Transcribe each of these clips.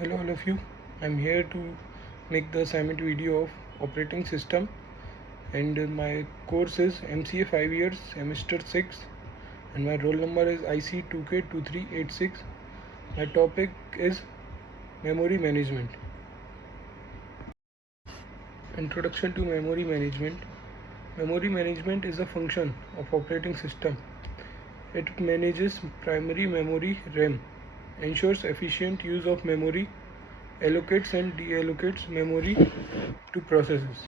Hello all of you. I'm here to make the assignment video of operating system, and my course is MCA 5 years semester 6, and my roll number is IC2K2386. My topic is memory management. Introduction to memory management. Memory management is a function of operating system. It manages primary memory RAM, ensures efficient use of memory, allocates and deallocates memory to processes.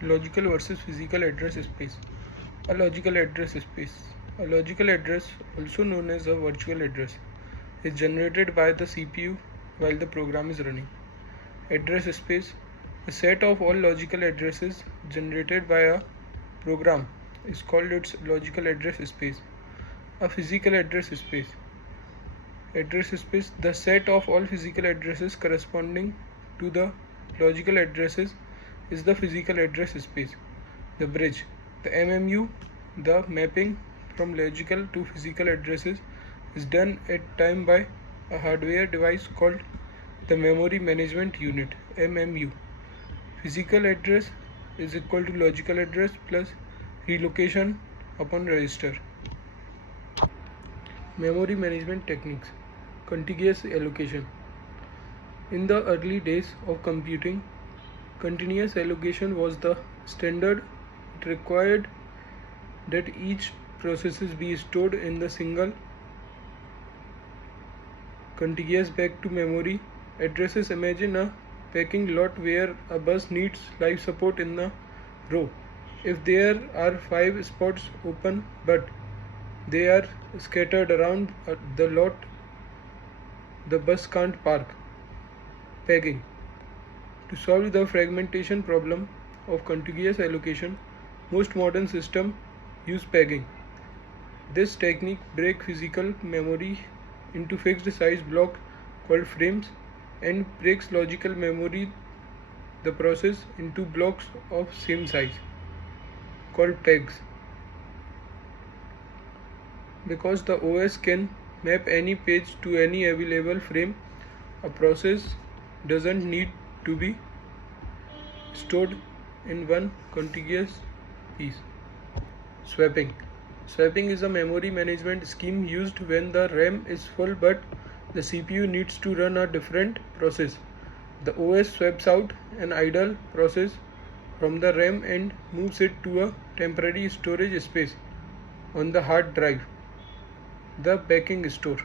Logical versus physical address space. A logical address space. A logical address, also known as a virtual address, is generated by the CPU while the program is running. Address space. The set of all logical addresses generated by a program is called its logical address space. A physical address space. Address space. The set of all physical addresses corresponding to the logical addresses is the physical address space. The bridge. The MMU, the mapping from logical to physical addresses, is done at time by a hardware device called the memory management unit, MMU. Physical address is equal to logical address plus relocation upon register. Memory management techniques. Contiguous allocation. In the early days of computing, continuous allocation was the standard. It required that each processes be stored in the single contiguous back to memory addresses. Imagine a packing lot where a bus needs life support in a row. If there are 5 spots open but they are scattered around the lot, the bus can't park. Pegging. To solve the fragmentation problem of contiguous allocation, most modern systems use pegging. This technique breaks physical memory into fixed size blocks called frames and breaks logical memory, the process, into blocks of same size called pegs. Because the OS can map any page to any available frame, a process doesn't need to be stored in one contiguous piece. Swapping. Swapping is a memory management scheme used when the RAM is full but the CPU needs to run a different process. The OS swaps out an idle process from the RAM and moves it to a temporary storage space on the hard drive, the backing store.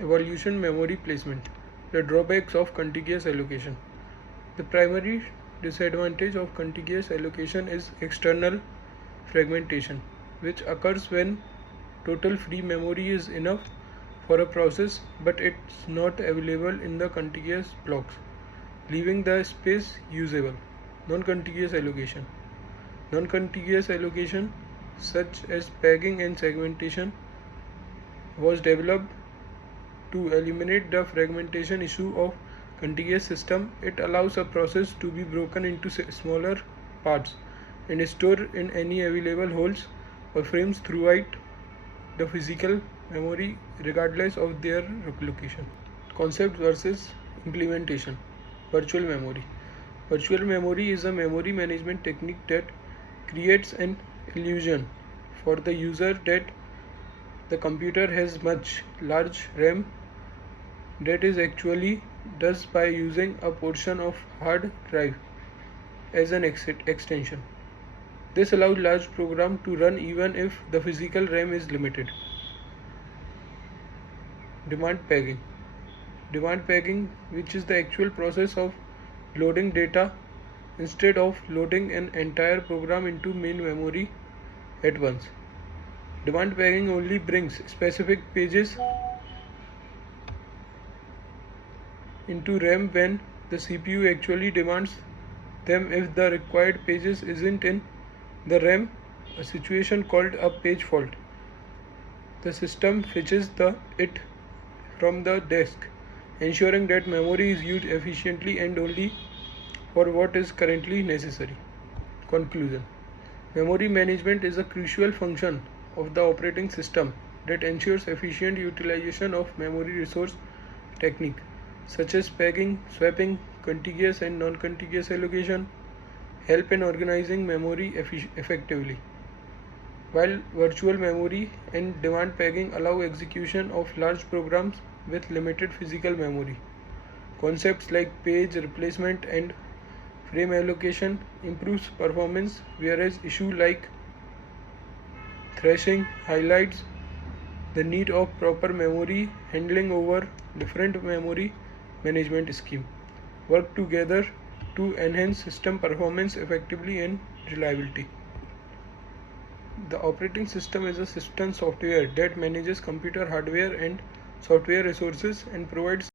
Evolution memory placement. The drawbacks of contiguous allocation. The primary disadvantage of contiguous allocation is external fragmentation, which occurs when total free memory is enough for a process but it's not available in the contiguous blocks, leaving the space usable. Non-contiguous allocation. Non-contiguous allocation, such as pegging and segmentation, was developed to eliminate the fragmentation issue of contiguous system. It allows a process to be broken into smaller parts and stored in any available holes or frames throughout the physical memory regardless of their location. Concept versus implementation. Virtual memory. Virtual memory is a memory management technique that creates an illusion for the user that the computer has much large RAM that is actually does by using a portion of hard drive as an extension. This allows large program to run even if the physical RAM is limited. Demand pegging. Demand pegging, which is the actual process of loading data instead of loading an entire program into main memory at once. Demand pegging only brings specific pages into RAM when the CPU actually demands them. If the required pages isn't in the RAM, a situation called a page fault, the system fetches it from the disk, ensuring that memory is used efficiently and only for what is currently necessary. Conclusion. Memory management is a crucial function of the operating system that ensures efficient utilization of memory resource technique. such as pegging, swapping, contiguous and non-contiguous allocation, help in organizing memory effectively, while virtual memory and demand pegging allow execution of large programs with limited physical memory. Concepts like page replacement and frame allocation improves performance, whereas issues like thrashing highlights the need of proper memory handling over different memory management schemes. Work together to enhance system performance effectively and reliability. The operating system is a system software that manages computer hardware and software resources and provides